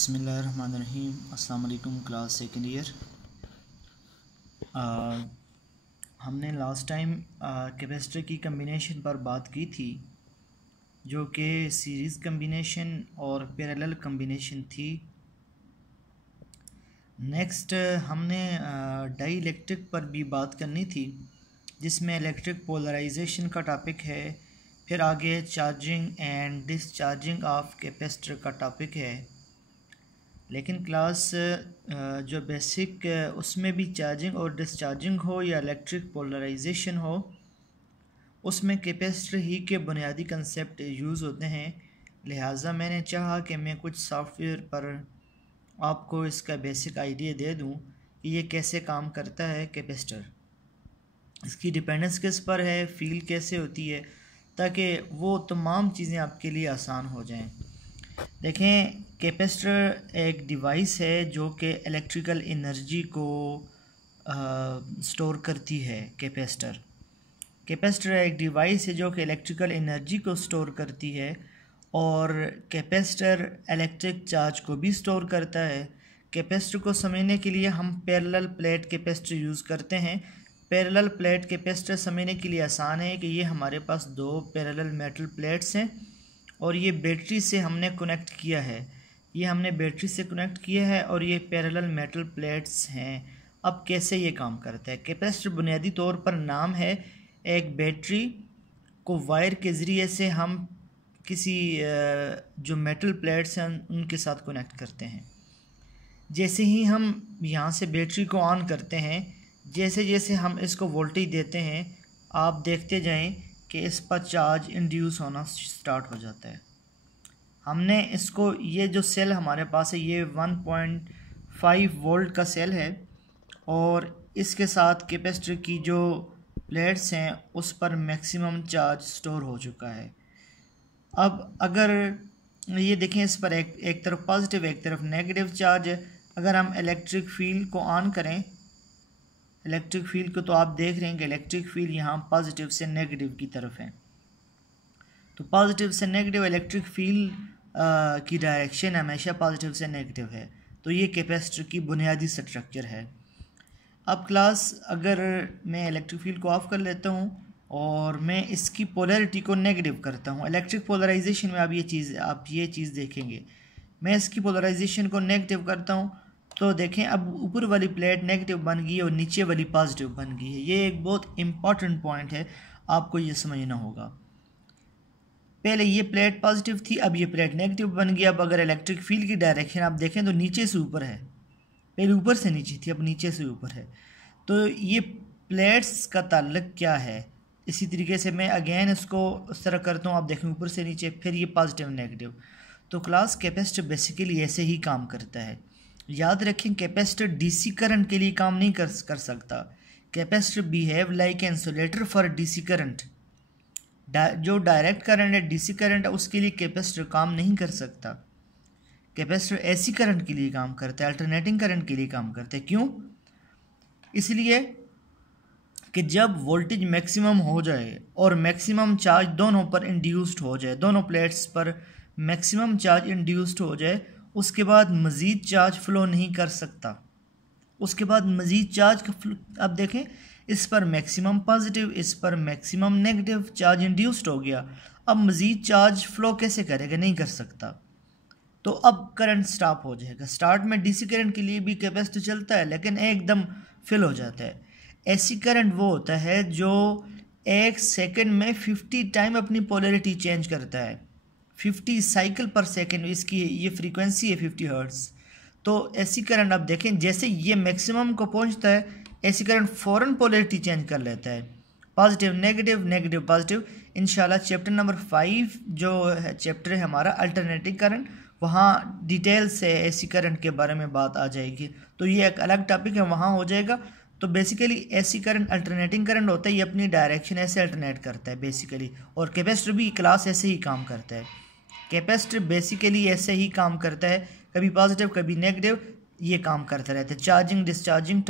बिस्मिल्लाहिर्रहमानिर्रहीम। अस्सलाम वालेकुम क्लास सेकंड ईयर। हमने लास्ट टाइम कैपेसिटर की कम्बिनेशन पर बात की थी, जो कि सीरीज़ कम्बिनेशन और पैरेलल कम्बिनेशन थी। नेक्स्ट हमने डाई इलेक्ट्रिक पर भी बात करनी थी, जिसमें इलेक्ट्रिक पोलराइजेशन का टॉपिक है। फिर आगे charging and discharging of capacitor का टॉपिक है। लेकिन क्लास जो बेसिक उसमें भी चार्जिंग और डिस्चार्जिंग हो या इलेक्ट्रिक पोलराइजेशन हो, उसमें कैपेसिटर ही के बुनियादी कंसेप्ट यूज़ होते हैं। लिहाजा मैंने चाहा कि मैं कुछ सॉफ्टवेयर पर आपको इसका बेसिक आइडिया दे दूं कि ये कैसे काम करता है कैपेसिटर, इसकी डिपेंडेंस किस पर है, फील कैसे होती है, ताकि वो तमाम चीज़ें आपके लिए आसान हो जाएं। देखें, कैपेसिटर एक डिवाइस है जो कि इलेक्ट्रिकल एनर्जी को स्टोर करती है। कैपेसिटर एक डिवाइस है जो कि इलेक्ट्रिकल एनर्जी को स्टोर करती है, और कैपेसिटर इलेक्ट्रिक चार्ज को भी स्टोर करता है। कैपेसिटर को समझने के लिए हम पैरेलल प्लेट कैपेसिटर यूज़ करते हैं। पैरेलल प्लेट कैपेसिटर समझने के लिए आसान है कि ये हमारे पास दो पैरेलल मेटल प्लेट्स हैं और ये बैटरी से हमने कनेक्ट किया है। और ये पैरेलल मेटल प्लेट्स हैं। अब कैसे ये काम करता है? कैपेसिटर बुनियादी तौर पर नाम है एक बैटरी को वायर के ज़रिए से हम किसी जो मेटल प्लेट्स हैं उनके साथ कनेक्ट करते हैं। जैसे ही हम यहाँ से बैटरी को ऑन करते हैं, जैसे जैसे हम इसको वोल्टेज देते हैं, आप देखते जाएं कि इस पर चार्ज इंड्यूस होना स्टार्ट हो जाता है। हमने इसको, ये जो सेल हमारे पास है ये 1.5 वोल्ट का सेल है, और इसके साथ कैपेसिटर की जो प्लेट्स हैं उस पर मैक्सिमम चार्ज स्टोर हो चुका है। अब अगर ये देखें, इस पर एक तरफ पॉजिटिव एक तरफ नेगेटिव चार्ज है। अगर हम इलेक्ट्रिक फील्ड को ऑन करें, इलेक्ट्रिक फील्ड को, तो आप देख रहे हैं कि इलेक्ट्रिक फील्ड यहाँ पॉजिटिव से नेगेटिव की तरफ है। तो पॉजिटिव से नेगेटिव इलेक्ट्रिक फील्ड की डायरेक्शन हमेशा पॉजिटिव से नेगेटिव है। तो ये कैपेसिटर की बुनियादी स्ट्रक्चर है। अब क्लास, अगर मैं इलेक्ट्रिक फील्ड को ऑफ कर लेता हूँ और मैं इसकी पोलैरिटी को नेगेटिव करता हूँ, इलेक्ट्रिक पोलराइजेशन में आप ये चीज़ देखेंगे। मैं इसकी पोलराइजेशन को नेगेटिव करता हूँ, तो देखें अब ऊपर वाली प्लेट नेगेटिव बन गई है और नीचे वाली पॉजिटिव बन गई है। ये एक बहुत इम्पॉर्टेंट पॉइंट है, आपको ये समझना होगा। पहले ये प्लेट पॉजिटिव थी, अब ये प्लेट नेगेटिव बन गई। अब अगर इलेक्ट्रिक फील्ड की डायरेक्शन आप देखें तो नीचे से ऊपर है, पहले ऊपर से नीचे थी, अब नीचे से ऊपर है। तो ये प्लेट्स का ताल्लुक क्या है? इसी तरीके से मैं अगेन इसको उस तरह करता हूँ, आप देखें ऊपर से नीचे, फिर ये पॉजिटिव नेगेटिव। तो क्लास कैपेसिटर बेसिकली ऐसे ही काम करता है। याद रखें, कैपेसिटर डीसी करंट के लिए काम नहीं कर सकता। Capacitor behave like insulator for DC current. जो डायरेक्ट करंट है, डीसी करंट है, उसके लिए कैपेसिटर काम नहीं कर सकता। कैपेसिटर एसी करंट के लिए काम करता है, अल्टरनेटिंग करंट के लिए काम करता है। क्यों? इसलिए कि जब वोल्टेज मैक्सिमम हो जाए और मैक्सिमम चार्ज दोनों पर इंड्यूस्ड हो जाए, दोनों प्लेट्स पर मैक्सिमम चार्ज इंड्यूस्ड हो जाए, उसके बाद मज़ीद चार्ज फ्लो नहीं कर सकता। उसके बाद मज़ीद चार्ज का फ्लो, अब देखें, इस पर मैक्सिमम पॉजिटिव, इस पर मैक्सिमम नेगेटिव चार्ज इंड्यूस्ड हो गया। अब मज़ीद चार्ज फ्लो कैसे करेगा? नहीं कर सकता। तो अब करंट स्टॉप हो जाएगा। स्टार्ट में डीसी करंट के लिए भी कैपेसिटर चलता है, लेकिन एकदम फिल हो जाता है। एसी करंट वो होता है जो 1 सेकंड में 50 टाइम अपनी पोलैरिटी चेंज करता है। 50 साइकिल पर सेकंड इसकी ये फ्रीक्वेंसी है, 50 हर्ट्ज़। तो एसी करंट आप देखें, जैसे ये मैक्सिमम को पहुंचता है, एसी करंट फ़ौरन पोलैरिटी चेंज कर लेता है, पॉजिटिव नेगेटिव, नेगेटिव पॉजिटिव। इंशाल्लाह चैप्टर नंबर 5 जो है चैप्टर है हमारा अल्टरनेटिंग करंट, वहाँ डिटेल से एसी करंट के बारे में बात आ जाएगी। तो ये एक अलग टॉपिक है, वहाँ हो जाएगा। तो basically AC current alternating current होता है, ये अपनी डायरेक्शन ऐसे अल्टरनेट करता है बेसिकली। और कैपेसिटर भी क्लास ऐसे ही काम करता है। कैपेसिटर बेसिकली ऐसे ही काम करता है, कभी पॉजिटिव कभी नेगेटिव, ये काम करता रहता है। चार्जिंग डिस्चार्जिंग,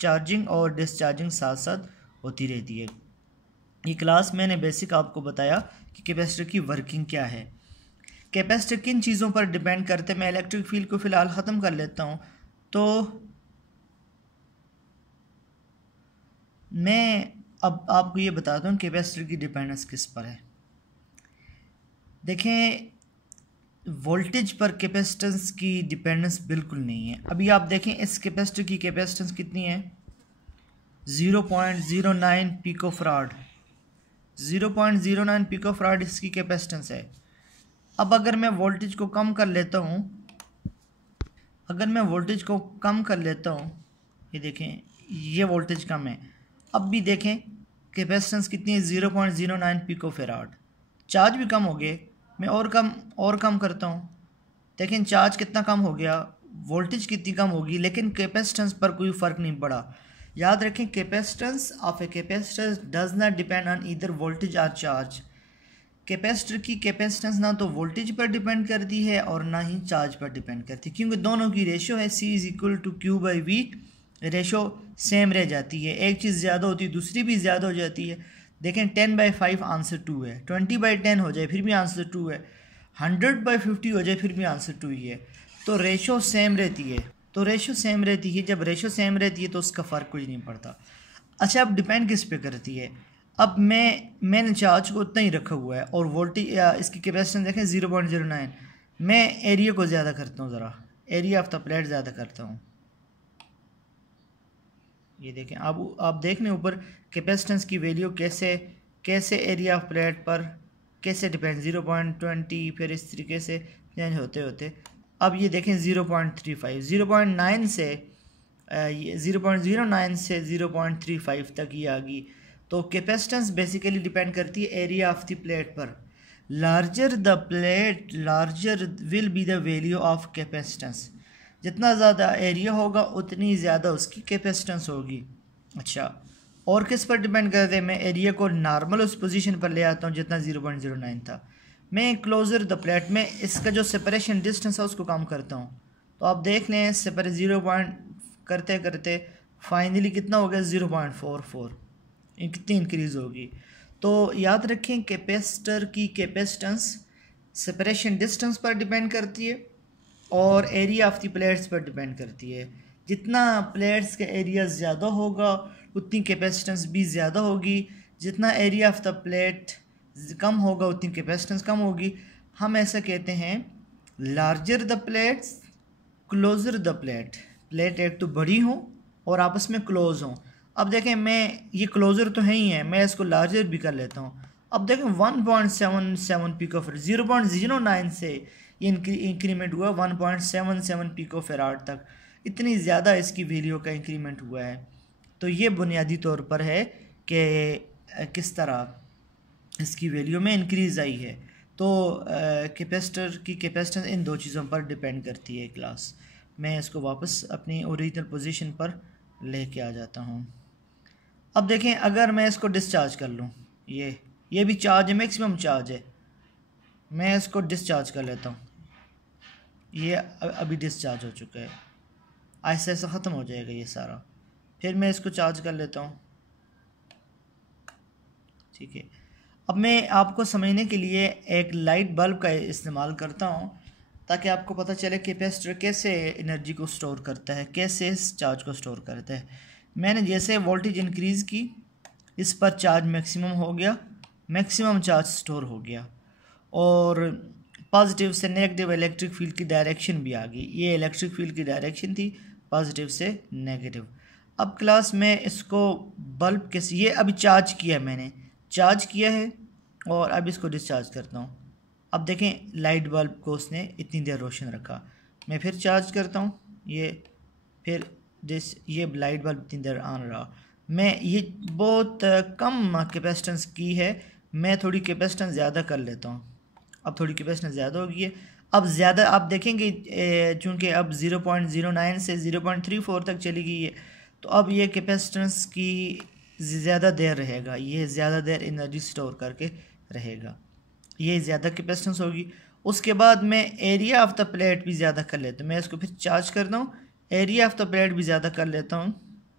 चार्जिंग और डिस्चार्जिंग साथ साथ होती रहती है। ये क्लास मैंने बेसिक आपको बताया कि कैपेसिटर की वर्किंग क्या है। कैपेसिटर किन चीज़ों पर डिपेंड करते हैं। मैं इलेक्ट्रिक फील्ड को फ़िलहाल ख़त्म कर लेता हूँ। तो मैं अब आपको ये बताता हूँ कैपेसिटर की डिपेंडेंस किस पर है। देखें, वोल्टेज पर कैपेसिटेंस की डिपेंडेंस बिल्कुल नहीं है। अभी आप देखें इस कैपेसिटर की कैपेसिटेंस कितनी है, 0.09 पिकोफराड। 0.09 पिकोफराड इसकी कैपेसिटेंस है। अब अगर मैं वोल्टेज को कम कर लेता हूँ, ये देखें ये वोल्टेज कम है। अब भी देखें कैपेसिटेंस कितनी है, 0.09 पिकोफराड। चार्ज भी कम हो गए। मैं और कम करता हूँ। देखें चार्ज कितना कम हो गया, वोल्टेज कितनी कम होगी, लेकिन कैपेसिटेंस पर कोई फ़र्क नहीं पड़ा। याद रखें, capacitance of a capacitor does not depend on either voltage और चार्ज। कैपेसिटर की कैपेसिटेंस ना तो वोल्टेज पर डिपेंड करती है और ना ही चार्ज पर डिपेंड करती है, क्योंकि दोनों की रेशो है C=Q/V। रेशो सेम रह जाती है। एक चीज़ ज़्यादा होती है दूसरी भी ज़्यादा हो जाती है। देखें 10/5 आंसर 2 है, 20/10 हो जाए फिर भी आंसर 2 है, 100/50 हो जाए फिर भी आंसर 2 ही है। तो रेशो सेम रहती है। जब रेशो सेम रहती है तो उसका फ़र्क कुछ नहीं पड़ता। अच्छा, अब डिपेंड किस पे करती है। अब मैंने चार्ज को उतना ही रखा हुआ है और वोल्टेज इसकी कैपेसिटेंस देखें 0.09। मैं एरिया को ज़्यादा करता हूँ, ज़रा एरिया ऑफ द प्लेट ज़्यादा करता हूँ। ये देखें, आप देख लें ऊपर कैपेसिटेंस की वैल्यू कैसे एरिया ऑफ प्लेट पर कैसे डिपेंड, 0.20 फिर इस तरीके से चेंज होते अब ये देखें 0.35, 0.9 से 0.09 से 0.35 तक ये आ गई। तो कैपेसिटेंस बेसिकली डिपेंड करती है एरिया ऑफ द प्लेट पर। Larger the plate larger will be the value of capacitance. जितना ज़्यादा एरिया होगा उतनी ज़्यादा उसकी कैपेसिटेंस होगी। अच्छा, और किस पर डिपेंड करते हैं। मैं एरिया को नॉर्मल उस पोजीशन पर ले आता हूँ जितना 0.09 था। मैं क्लोजर द प्लेट में इसका जो सेपरेशन डिस्टेंस है उसको कम करता हूँ। तो आप देख लें सेपरेट 0 करते करते फाइनली कितना हो गया, 0.44। कितनी इंक्रीज़ होगी। तो याद रखें कैपेसिटर की कैपेसिटेंस सेपरेशन डिस्टेंस पर डिपेंड करती है और एरिया ऑफ द प्लेट्स पर डिपेंड करती है। जितना प्लेट्स का एरिया ज़्यादा होगा उतनी कैपेसिटेंस भी ज़्यादा होगी। जितना एरिया ऑफ द प्लेट कम होगा उतनी कैपेसिटेंस कम होगी। हम ऐसा कहते हैं, larger the plates closer the plate. Plate एक तो बड़ी हो और आपस में क्लोज हों। अब देखें, मैं ये क्लोजर तो है ही है, मैं इसको लार्जर भी कर लेता हूँ। अब देखें 1.77 पिकोफराड, 0.09 से ये इंक्रीमेंट हुआ 1.77 पिकोफराड तक। इतनी ज़्यादा इसकी वैल्यू का इंक्रीमेंट हुआ है। तो ये बुनियादी तौर पर है कि किस तरह इसकी वैल्यू में इंक्रीज़ आई है। तो कैपेसिटर की कैपेसिटेंस इन दो चीज़ों पर डिपेंड करती है। क्लास मैं इसको वापस अपनी ओरिजिनल पोजीशन पर लेके आ जाता हूँ। अब देखें, अगर मैं इसको डिस्चार्ज कर लूँ, ये भी चार्ज है, मैक्सिमम चार्ज है। मैं इसको डिस्चार्ज कर लेता हूँ। ये अभी डिस्चार्ज हो चुका है, ऐसे ऐसे ख़त्म हो जाएगा ये सारा। फिर मैं इसको चार्ज कर लेता हूँ। ठीक है, अब मैं आपको समझने के लिए एक लाइट बल्ब का इस्तेमाल करता हूँ ताकि आपको पता चले कैपेसिटर कैसे एनर्जी को स्टोर करता है, कैसे इस चार्ज को स्टोर करता है। मैंने जैसे वोल्टेज इंक्रीज़ की, इस पर चार्ज मैक्सिमम हो गया, मैक्सिमम चार्ज स्टोर हो गया और पॉजिटिव से नेगेटिव इलेक्ट्रिक फील्ड की डायरेक्शन भी आ गई। ये इलेक्ट्रिक फील्ड की डायरेक्शन थी, पॉजिटिव से नेगेटिव। अब क्लास में इसको बल्ब कैसे, ये अभी चार्ज किया है, मैंने चार्ज किया है और अब इसको डिस्चार्ज करता हूँ। अब देखें लाइट बल्ब को उसने इतनी देर रोशन रखा। मैं फिर चार्ज करता हूँ, फिर ये लाइट बल्ब इतनी देर ऑन रहा। मैं ये बहुत कम कैपेसिटेंस की है, मैं थोड़ी कैपेसिटेंस ज़्यादा कर लेता हूँ। अब थोड़ी कैपेसिटेंस ज़्यादा हो गई है। अब ज़्यादा आप देखेंगे चूँकि अब 0.09 से 0.34 तक चली गई है, तो अब ये कैपेसिटेंस की ज़्यादा देर रहेगा, ये ज़्यादा देर एनर्जी स्टोर करके रहेगा, ये ज़्यादा कैपेसिटेंस होगी। उसके बाद मैं एरिया ऑफ द प्लेट भी ज़्यादा कर लेता हूँ। मैं इसको फिर चार्ज करता हूँ, एरिया ऑफ द प्लेट भी ज़्यादा कर लेता हूँ।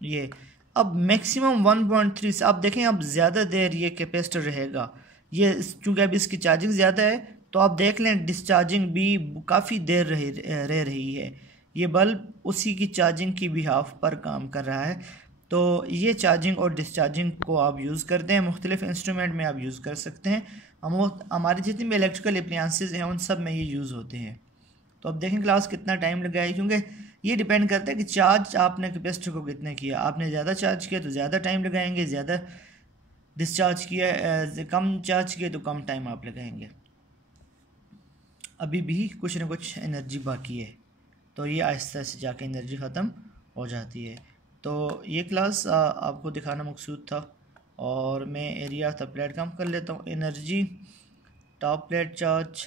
ये अब मैक्सिमम 1.3 से आप देखें अब ज़्यादा देर ये कैपेसिटर रहेगा। ये चूँकि अब इसकी चार्जिंग ज़्यादा है तो आप देख लें डिस्चार्जिंग भी काफ़ी देर रह रही है। ये बल्ब उसी की चार्जिंग की बिहाफ पर काम कर रहा है। तो ये चार्जिंग और डिस्चार्जिंग को आप यूज़ करते हैं, मुख्तलिफ़ इंस्ट्रूमेंट में आप यूज़ कर सकते हैं। हमारे जितनी भी इलेक्ट्रिकल अप्लायंसेस हैं उन सब में ये यूज़ होते हैं। तो अब देखें क्लास कितना टाइम लगा है, क्योंकि ये डिपेंड करता है कि चार्ज आपने कैपेसिटर को कितने किया। आपने ज़्यादा चार्ज किया तो ज़्यादा टाइम लगाएंगे, ज़्यादा डिस्चार्ज किया कम चार्ज किया तो कम टाइम आप लगाएंगे। अभी भी कुछ ना कुछ एनर्जी बाकी है, तो ये आहिस्ता से जाके एनर्जी ख़त्म हो जाती है। तो ये क्लास आपको दिखाना मकसूद था, और मैं एरिया ऑफ द प्लेट कम कर लेता हूँ। Energy, top plate charge,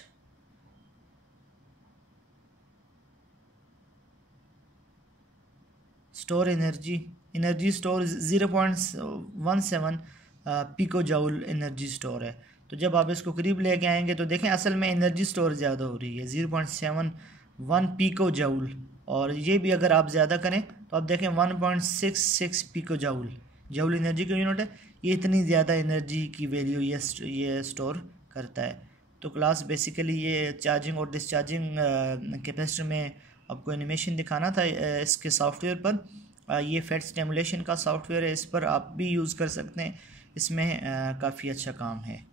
store energy, energy store 0.17 pico joule energy store है। तो जब आप इसको करीब लेके आएंगे तो देखें असल में एनर्जी स्टोर ज़्यादा हो रही है, 0.71 पिको जाउल। और ये भी अगर आप ज़्यादा करें तो आप देखें 1.66 पिको जाउल, जाउल एनर्जी का यूनिट है। ये इतनी ज़्यादा एनर्जी की वैल्यू ये स्टोर करता है। तो क्लास बेसिकली ये चार्जिंग और डिस्चार्जिंग कैपेसिटर में आपको एनिमेशन दिखाना था। इसके सॉफ्टवेयर पर ये फेट स्टिमुलेशन का सॉफ्टवेयर है, इस पर आप भी यूज़ कर सकते हैं। इसमें काफ़ी अच्छा काम है।